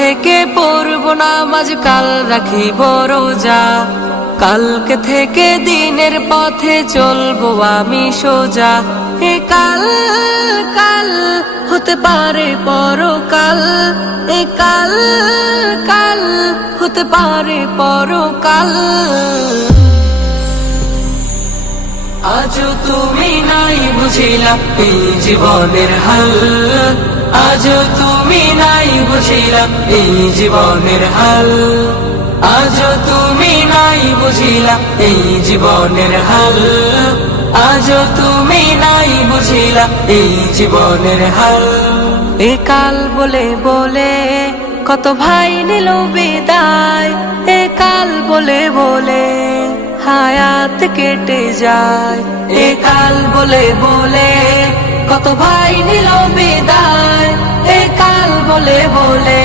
থেকে পড়বো নামাজ, কাল রাখিব রোজা। কালকে থেকে দিনের পথে চলবো আমি সোজা। এ কাল কাল হতে পারে পরকাল, এ কাল কাল হতে পারে পরকাল। আজও তুমি নাই বুঝিলা এই জীবনের হাল, আজও তুমি নাই বুঝিলা এই জীবনের হাল, আজও তুমি নাই বুঝিলা এই জীবনের হাল, আজও তুমি নাই বুঝিলা এই জীবনের হাল। এ কাল বলে বলে কত ভাই নিল বিদায়, এ কাল বলে বলে হায়াত কেটে যায়। এ কাল বলে বলে কত ভাই নিল বিদায়, এ কাল বলে বলে